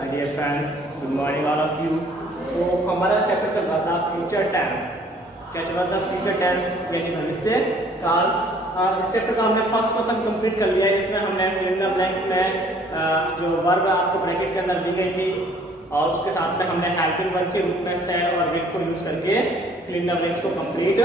My dear friends, good morning all of you. तो हमारा chapter चल रहा था फ्यूचर टेंस। क्या चल रहा था? फ्यूचर टेंस यानी भविष्य काल। इस चैप्टर का हमने फर्स्ट क्वेश्चन कंप्लीट कर लिया है, जिसमें हमने फिल इन द ब्लैंक्स में जो वर्ब आपको ब्रैकेट के अंदर दी गई थी और उसके साथ में हमने हेल्पिंग वर्ब के रूप में सेड और विल को यूज करके फिल इन द ब्लैंक्स को कंप्लीट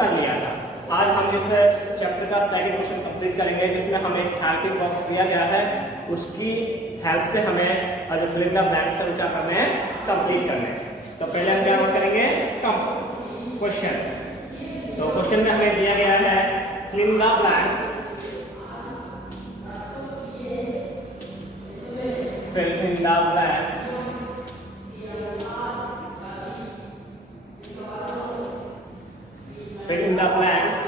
कर लिया था। आज हम इस चैप्टर का सेकंड क्वेश्चन कंप्लीट करेंगे, जिसमें हमें एक हेल्पिंग बॉक्स दिया गया है, उसकी हेल्प से हमें जो फिल इन द ब्लैंक्स है वो क्या करने हैं, कंप्लीट करने हैं। तो पहले हम क्या करेंगे, क्वेश्चन। तो क्वेश्चन में हमें दिया गया है fill in the blanks, fill in the blanks fill in the blanks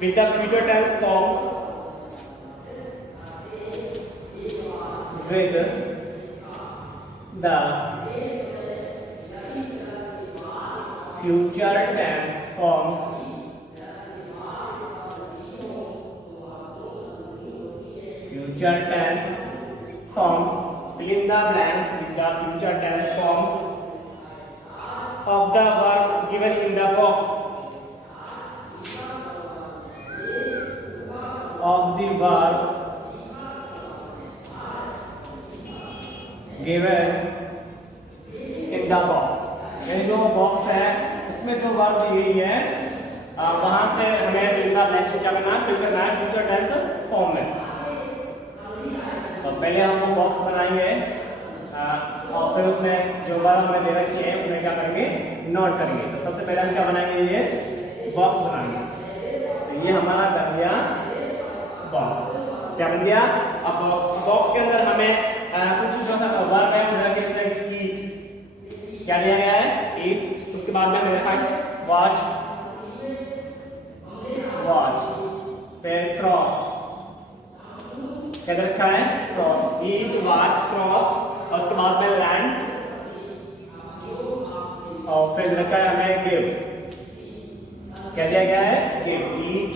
with the future tense forms, with the future tense forms, future tense forms, fill in the blanks with the future tense forms of the verb given in the box, of the verb given in the box। ये जो box है उसमें जो verb दी गई है वहां से हमें फिल इन द ब्लैंक्स को क्या करना है, फिल करना है फ्यूचर टेंस फॉर्म में। तो पहले हम वो बॉक्स बनाएंगे और फिर उसमें जो वर्ब हमें दे रखी है उन्हें क्या करेंगे, नोट करेंगे। तो सबसे पहले हम क्या बनाएंगे, ये बॉक्स बनाएंगे। तो ये हमारा बन गया बॉक्स। क्या बन गया? अब बॉक्स के अंदर हमें कुछ जो सा वर्ब है वो रखे, जैसे ईट, क्या दिया गया है, ईट। उसके बाद में मैंने लिखा वॉच, वॉच, फिर क्रॉस, क्या रखा है, क्रॉस, ईट, वॉच, क्रॉस, और उसके बाद में लैंड, और फिर रखा है हमें गिव। क्या दिया गया है, give, eat,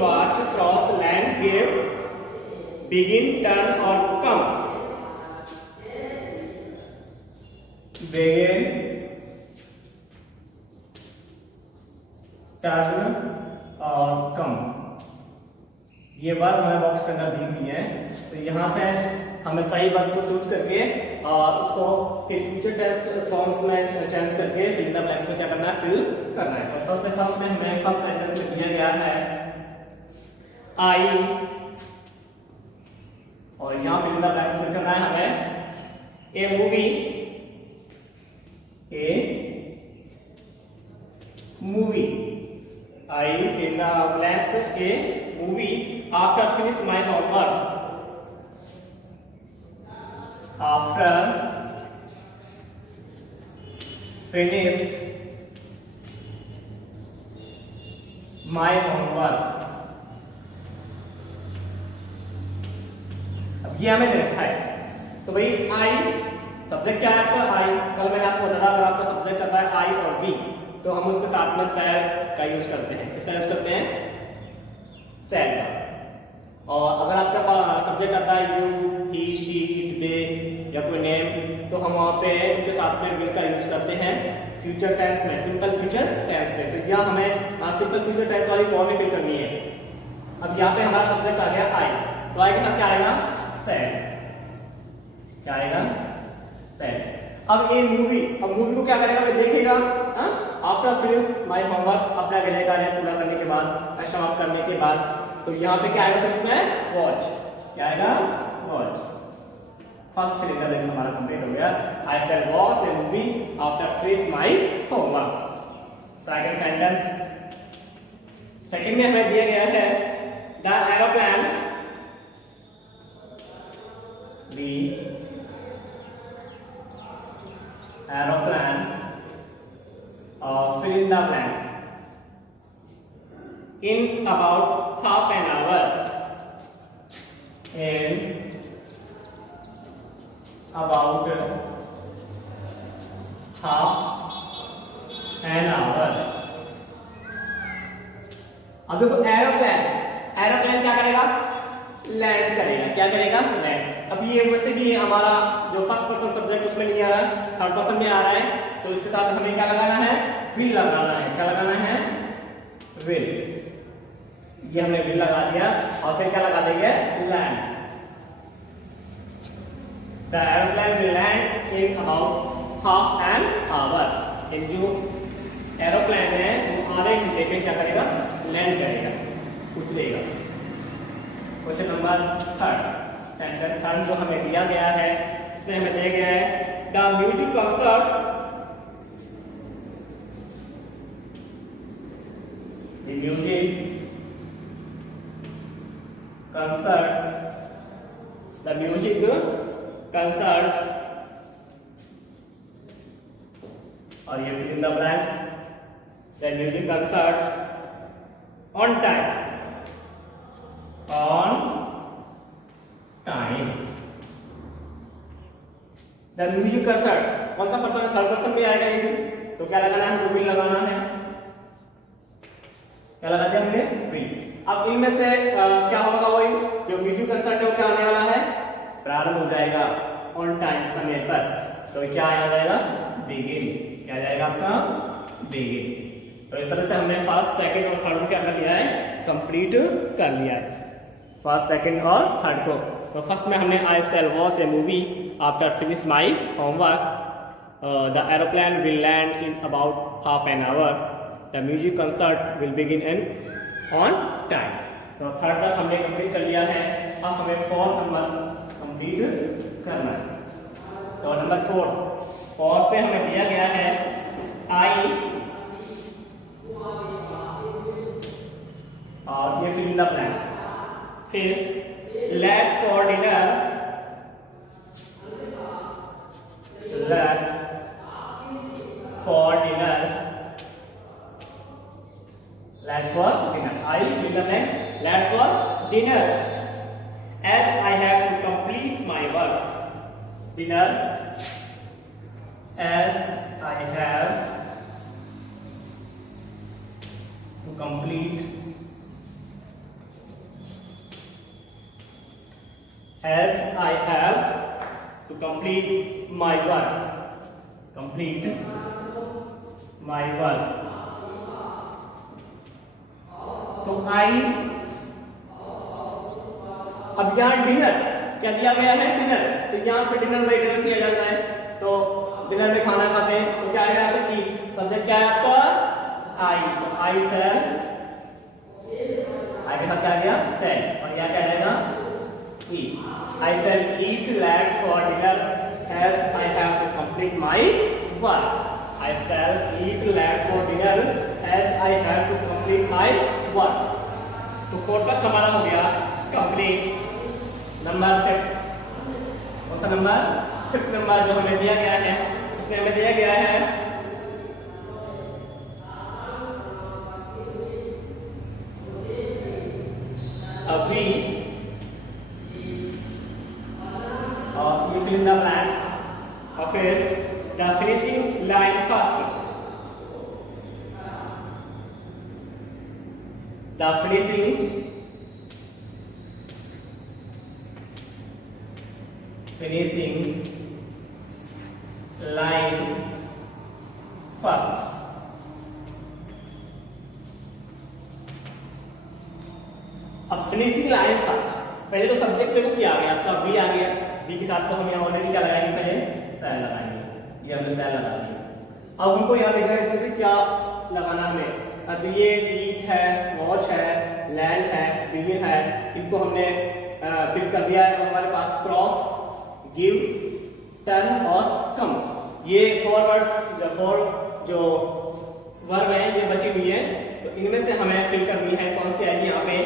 watch, cross, land, give, begin, turn और कम। बिगिन, टर्न और कम, ये वर्ब हमारे बॉक्स के अंदर दी हुई है। तो यहाँ से हमें सही वर्ब को चूज करके और उसको फिर फ्यूचर टेंस फॉर्म्स में चेंज करके फिल इन द ब्लैंक्स में क्या करना है, फिल करना है। तो सबसे फर्स्ट में हमें फर्स्ट सेंटेंस में दिया गया है आई, और यहाँ fill in the blanks fill करना है हमें a movie, a movie, I fill in the blanks a movie after finish my homework, after finish my homework। अब ये हमें दे रखा है, तो भाई आई सब्जेक्ट क्या है आपका, आई। कल मैंने आपको बताया अगर आपका सब्जेक्ट आता है आई और वी तो हम उसके साथ में सैड का यूज करते हैं। किसका यूज करते हैं, सैड का। और अगर आपका सब्जेक्ट आता है यू, ही, शी, इट, दे या कोई नेम, तो हम वहाँ पे उनके साथ में विल का यूज करते हैं फ्यूचर टेंस में, सिंपल फ्यूचर टेंस में। तो यहाँ हमें सिंपल फ्यूचर टेंस वाली फॉर्म में फिल करनी है। अब यहाँ पे हमारा सब्जेक्ट आ गया आई, तो आई के साथ क्या आएगा, सैड, क्या आएगा, सैड। अब ये मूवी, अब मूवी को क्या करेगा, भाई देखेगा, आफ्टर फिनिश माय होमवर्क, अपना गृह कार्य पूरा करने के बाद, समाप्त करने के बाद। तो यहाँ पे क्या आएगा, इसमें वॉच, क्या आएगा, watch. First fill in the blanks हमारा कंप्लीट हो गया। I said watch a movie after finish my homework. Second sentence, second में हमें दिया गया है the aeroplane, the aeroplane, fill in the blanks, in about half an hour, in about half an hour। अब देखो aeroplane, aeroplane क्या करेगा, land करेगा। क्या करेगा, लैंड। अब ये वैसे भी हमारा जो फर्स्ट पर्सन सब्जेक्ट उसमें नहीं आ रहा है, थर्ड पर्सन में आ रहा है, तो इसके साथ हमें क्या लगाना है, विल लगाना है। क्या लगाना है, विल। ये हमने विल लगा दिया और फिर क्या लगा देंगे, land. The aeroplane will land in about half an hour। एक जो एरोप्लेन है वो आधे घंटे में क्या करेगा, लैंड करेगा, उतरेगा। क्वेश्चन नंबर 3, सेंटेंस 3 जो हमें दिया गया है, इसमें हमें दिया गया है the music concert, the music concert, the music concert, और ये fill in the blanks, the music concert on time, on time. The music concert कौन सा पर्सन, थर्ड पर्सन में आएगा ये भी, तो क्या लगाना है, विल लगाना है। क्या लगा दिया हमने, विल। अब इनमें से क्या होगा, वही जो म्यूजिक कंसर्ट है वो क्या आने वाला है, प्रारंभ हो जाएगा ऑन टाइम, समय पर। तो क्या आ जाएगा, बिगिन। क्या आ जाएगा आपका, बिगिन। तो इस तरह से हमने फर्स्ट, सेकंड और थर्ड को क्या कर लिया है, कंप्लीट कर लिया है, फर्स्ट, सेकंड और थर्ड को। तो फर्स्ट में हमने I shall watch a movie after finish my homework, the aeroplane will land in about half an hour, the music concert will begin in on time. तो third तक हमने complete कर लिया है। अब हमें 4 नंबर कंप्लीट करना है। तो नंबर 4 पे हमें दिया गया है आई, और ये फिल इन द ब्लैंक्स। फिर late for dinner, late for dinner, late for dinner, I fill in the blanks, late for dinner, as I have to complete my work, dinner, as I have to complete, as I have to complete my work, complete my work। तो आई, अब यहाँ dinner क्या दिया गया है, dinner. तो यहाँ पे डिनर में डिनर किया जाता है, तो डिनर में खाना खाते हैं, तो क्या आएगा आपका, ई। सब्जेक्ट क्या है आपका, आई। तो आई शैल, आई के साथ क्या आ गया, शैल, और यहाँ क्या आएगा, E. I shall eat late for dinner as I have to complete my work. I shall eat late for dinner as I have to complete my work. तो 4 तक हमारा हो गया कंप्लीट। नंबर 5, कौन सा नंबर, 5th नंबर जो हमें दिया गया है, उसमें हमें दिया गया है अभी, और ये फिल इन द ब्लैंक्स, और फिर the finishing line first, the finishing line first. अब फिनिशिंग लाइन फर्स्ट, पहले तो सब्जेक्ट देखो क्या आ गया आपका, बी आ गया। बी के साथ तो हम यहाँ ऑलरेडी क्या लगाएंगे, पहले शैल लगाएंगे, ये हमने शैल लगा दिया। अब हमको यहाँ देखना है इसमें से क्या लगाना हमें। तो ये ईट है, वॉच है, लैंड है, बिगिन है, इनको हमने फिल कर दिया है। हमारे पास क्रॉस, गिव, टर्न और कम, ये 4 वर्ड्स, जो 4 जो वर्ब है ये बची हुई है। तो इनमें से हमें फिल करनी है, कौन सी आएगी यहाँ पे,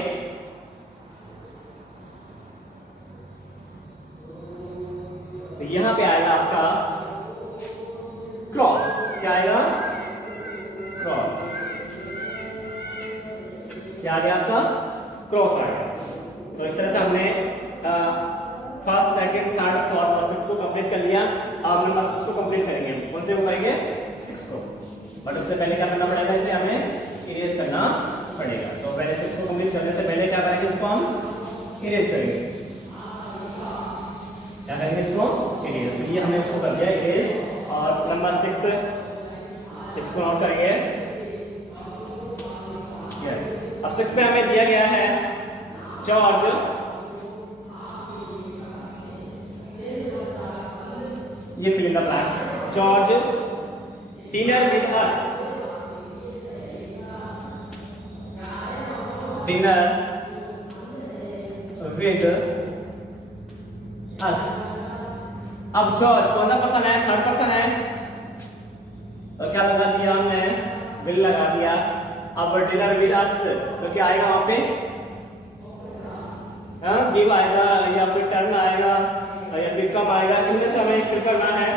तो यहाँ पे आएगा आपका क्रॉस। क्या आएगा, क्रॉस। क्या आ गया आपका, क्रॉस आ गया। तो इस तरह से हमने फर्स्ट, सेकंड, थर्ड, फोर्थ और फिफ्थ को कंप्लीट कर लिया। अब नंबर 6 को कंप्लीट करेंगे। कौन से को करेंगे, 6 को। बट उससे पहले क्या करना पड़ेगा, इसे हमें इरेज करना पड़ेगा। तो पहले 6 को कंप्लीट करने से पहले क्या करेंगे, इसको हम इरेज करेंगे। क्या करेंगे इसको इरेज। ये हमने इसको कर दिया इरेज। और नंबर 6 को नोट करेंगे। अब 6 पे हमें दिया गया है जॉर्ज ये fill in the blanks. George dinner with us. Dinner with us. अब जॉर्ज कौन सा पर्सन है? थर्ड पर्सन है, तो क्या लगा दिया हमने? विल लगा दिया। अब डिनर विद अस तो क्या आएगा वहां पे? गिव आएगा या फिर टर्न आएगा या फिर कम आएगा? इनमें से हमें फिल करना है।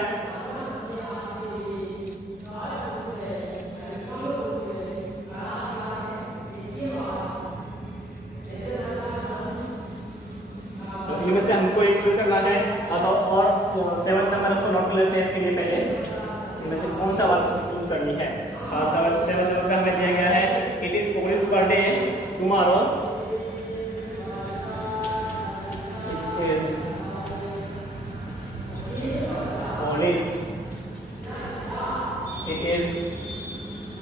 तो इनमें से हमको एक फिल करना है। और 7 नंबर इसको नोट कर लेते हैं इसके लिए पहले। इनमें से कौन सा वाला चूज करनी है? 7 नंबर पे हमें दिया गया है it is police birthday tomorrow. It is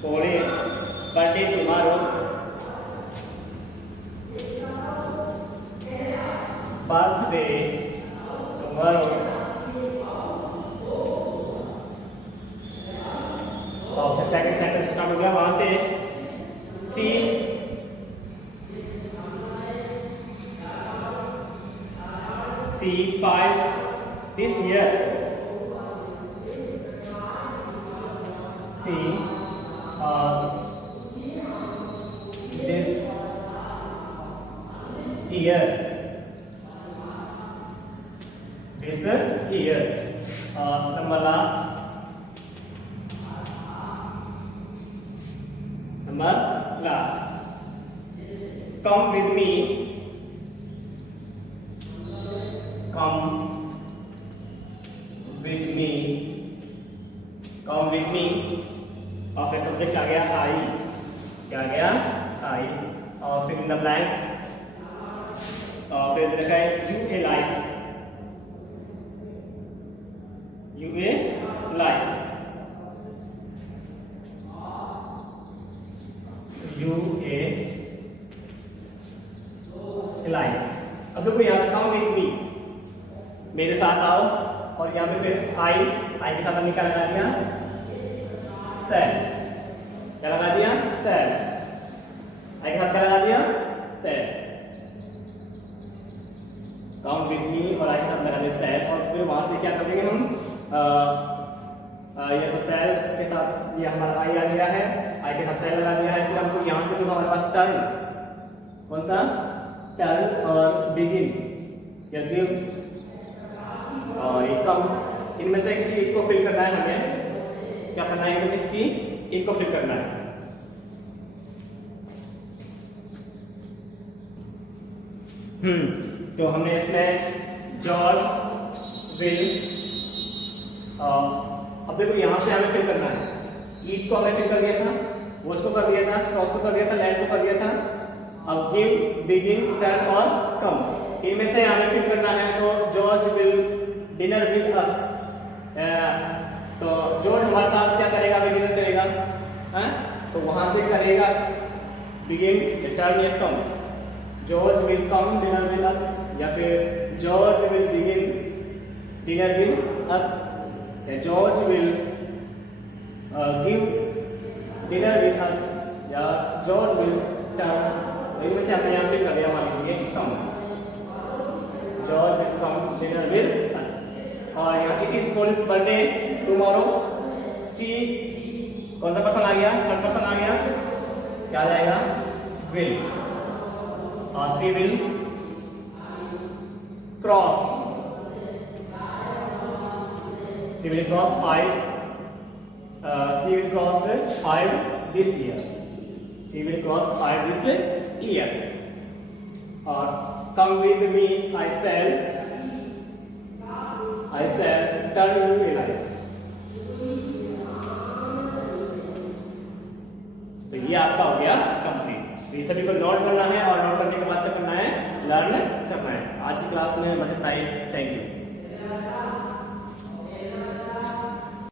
police birthday tomorrow. Birthday tomorrow. और फिर सेकंड सेंटेंस स्टार्ट हो गया वहां से। See 5 this year। See this year। this year। Number last come with me। come with me। come with me। और फिर subject आ गया आई। क्या आ गया? आई। और फिर इन द ब्लैंक्स। और फिर लिखा है U A life. U A life. U A life. अब देखो यहाँ पे कम विद मी, मेरे साथ आओ। और यहाँ पे फिर आई के साथ हमने क्या लगा दिया? सेल। क्या लगा दिया? सेल। आई के साथ क्या लगा दिया? सेल। कम विद मी और आई के साथ लगा दिया सेल। और फिर वहां से क्या करेंगे हम? ये तो सेल के साथ ये हमारा आई आ गया है। आई के साथ सेल लगा दिया है। फिर हमको यहाँ से तो हमारे पास टर्न। कौन सा? टर्न और बिगिन या गिव और एक कम। इनमें से किसी एक को फिल करना है हमें। क्या करना है? इनमें से किसी एक को फिल करना है। तो हमने इसमें जॉर्ज विल। अब देखो यहाँ से हमें फिल करना है। ईट को हमने फिल कर दिया था, वॉच को कर दिया था, क्रॉस को कर दिया था, लैंड को कर दिया था। अब गिव, बिगिन, टर्न और कम, इनमें से हमें फिल करना है। तो जॉर्ज विल डिनर विद अस। तो जॉर्ज हमारे साथ क्या करेगा? बिगिन करेगा। तो वहां से करेगा बिगिन, टर्न या come. George will come dinner with us या फिर George will begin dinner with us या George will give dinner with us या जॉर्ज विल टर्न। इनमें से हमने यहाँ फिल कर दिया मान लीजिए come. George will come dinner with us. और यहाँ it is police birthday tomorrow. See कौन सा पर्सन आ गया? थर्ड पर्सन आ गया। क्या आ जाएगा? विल। और she will cross. She will cross 5। She will cross 5 this year. She will cross 5 this year. और come with me I shall turn you a life। तो ये आपका हो गया कंप्लीट। तो ये सभी को नोट करना है और नोट करने के बाद क्या करना है? लर्न करना है। आज की क्लास में बस इतना ही। Thank you.